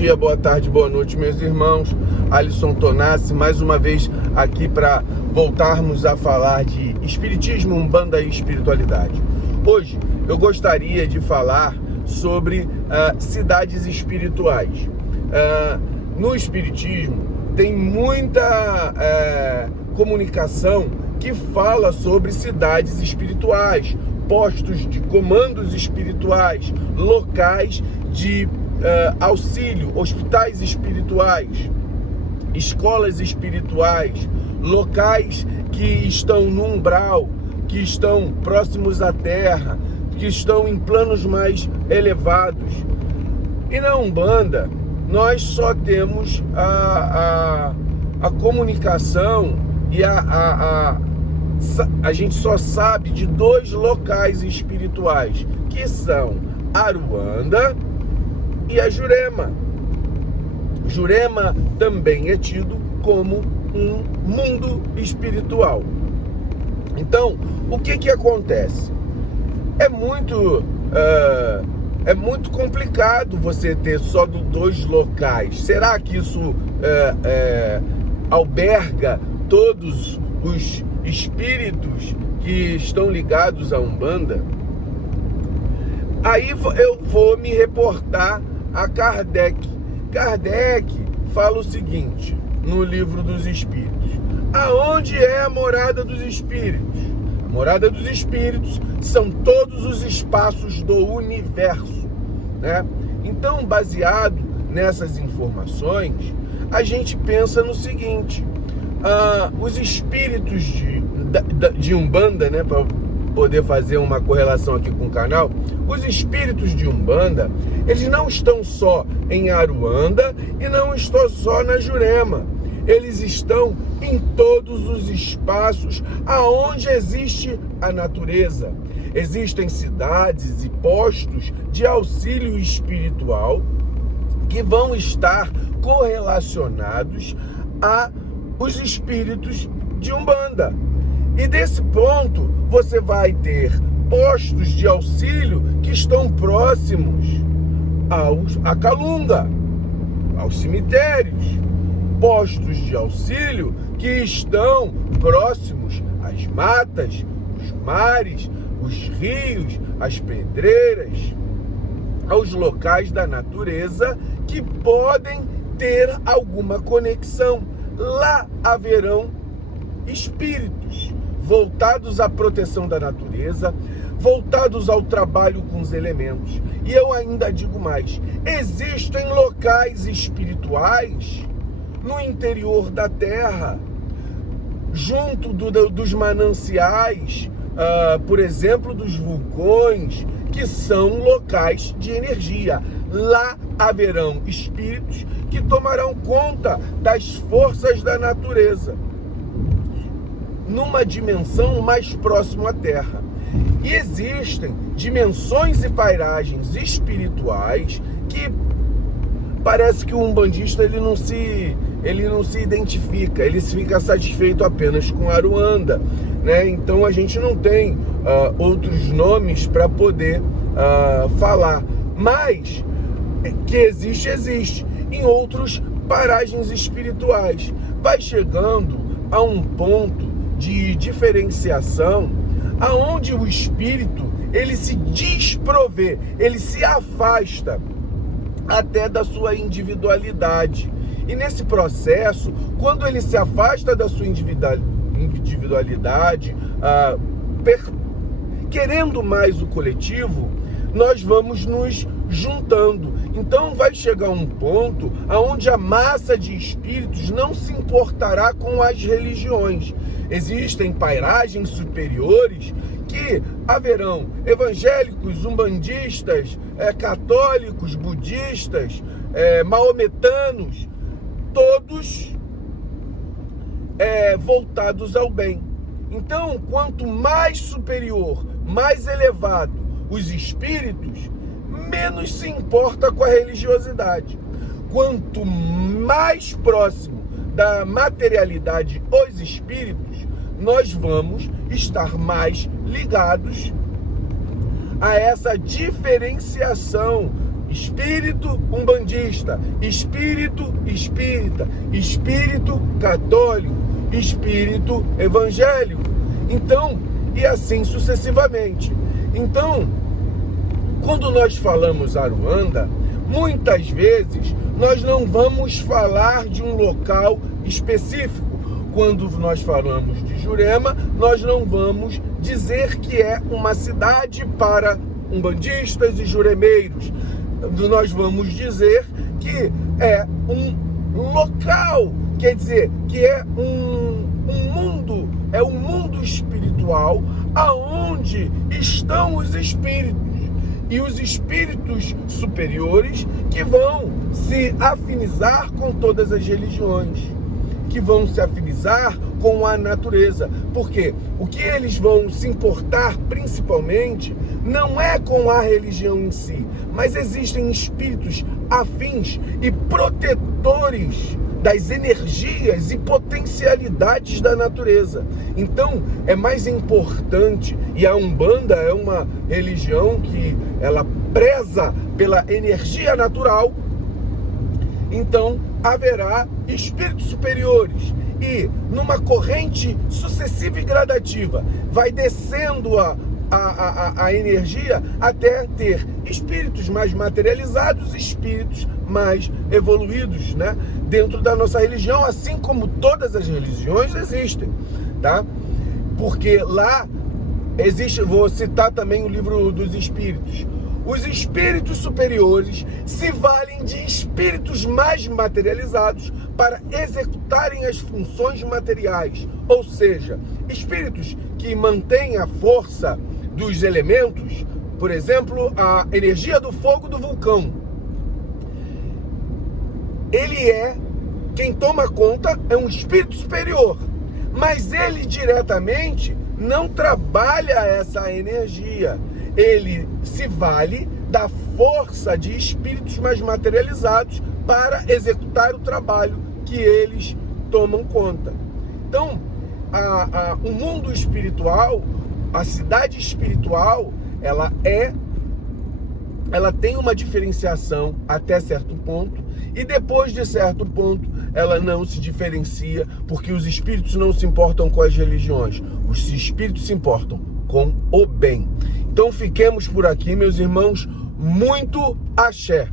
dia, boa tarde, boa noite, meus irmãos. Alisson Tonassi, mais uma vez aqui para voltarmos a falar de espiritismo, umbanda e espiritualidade. Hoje eu gostaria de falar sobre cidades espirituais. No espiritismo tem muita comunicação que fala sobre cidades espirituais, postos de comandos espirituais, locais de auxílio, hospitais espirituais, escolas espirituais, locais que estão no umbral, que estão próximos à terra, que estão em planos mais elevados. E na Umbanda, nós só temos a comunicação e a gente só sabe de dois locais espirituais, que são Aruanda e a Jurema. Jurema também é tido como um mundo espiritual. Então, o que acontece? É muito complicado você ter só dois locais. Será que isso alberga todos os espíritos que estão ligados à Umbanda? Aí eu vou me reportar a Kardec. Kardec fala o seguinte no Livro dos Espíritos: aonde é a morada dos espíritos? A morada dos espíritos são todos os espaços do universo, né? Então, baseado nessas informações, a gente pensa no seguinte: os espíritos de Umbanda, né, para poder fazer uma correlação aqui com o canal, os espíritos de Umbanda, eles não estão só em Aruanda e não estão só na Jurema. Eles estão em todos os espaços aonde existe a natureza. Existem cidades e postos de auxílio espiritual que vão estar correlacionados a os espíritos de Umbanda. E desse ponto, você vai ter postos de auxílio que estão próximos à Calunga, aos cemitérios. Postos de auxílio que estão próximos às matas, os mares, os rios, as pedreiras, aos locais da natureza que podem ter alguma conexão. Lá haverão espíritos voltados à proteção da natureza, voltados ao trabalho com os elementos. E eu ainda digo mais: existem locais espirituais no interior da terra, junto dos mananciais, por exemplo, dos vulcões, que são locais de energia. Lá haverão espíritos que tomarão conta das forças da natureza, numa dimensão mais próxima à Terra. E existem dimensões e pairagens espirituais que parece que o umbandista ele não se identifica, ele fica satisfeito apenas com Aruanda, né? Então a gente não tem outros nomes para poder falar, mas que existe em outros paragens espirituais. Vai chegando a um ponto de diferenciação aonde o espírito ele se desprovê, ele se afasta até da sua individualidade. E nesse processo, quando ele se afasta da sua individualidade, querendo mais o coletivo, nós vamos nos juntando. Então vai chegar um ponto onde a massa de espíritos não se importará com as religiões. Existem pairagens superiores que haverão evangélicos, umbandistas, católicos, budistas, maometanos, todos voltados ao bem. Então, quanto mais superior, mais elevado os espíritos, menos se importa com a religiosidade. Quanto mais próximo da materialidade os espíritos, nós vamos estar mais ligados a essa diferenciação espírito umbandista, espírito espírita, espírito católico, espírito evangélico. Então, e assim sucessivamente. Então, quando nós falamos Aruanda, muitas vezes nós não vamos falar de um local específico. Quando nós falamos de Jurema, nós não vamos dizer que é uma cidade para umbandistas e juremeiros. Nós vamos dizer que é um local, quer dizer, que é um mundo espiritual aonde estão os espíritos. E os espíritos superiores que vão se afinizar com todas as religiões, que vão se afinizar com a natureza. Porque o que eles vão se importar principalmente não é com a religião em si, mas existem espíritos afins e protetores das energias e potencialidades da natureza. Então, é mais importante, e a Umbanda é uma religião que ela preza pela energia natural, então haverá espíritos superiores e numa corrente sucessiva e gradativa vai descendo a energia até ter espíritos mais materializados, espíritos mais evoluídos, né? Dentro da nossa religião, assim como todas as religiões existem, tá? Porque lá existe, vou citar também o livro dos espíritos. Os espíritos superiores se valem de espíritos mais materializados para executarem as funções materiais, ou seja, espíritos que mantêm a força dos elementos, por exemplo, a energia do fogo do vulcão. Ele quem toma conta é um espírito superior, mas ele diretamente não trabalha essa energia. Ele se vale da força de espíritos mais materializados para executar o trabalho que eles tomam conta. Então, o mundo espiritual, a cidade espiritual, ela tem uma diferenciação até certo ponto, e depois de certo ponto ela não se diferencia, porque os espíritos não se importam com as religiões, os espíritos se importam com o bem. Então fiquemos por aqui, meus irmãos, muito axé.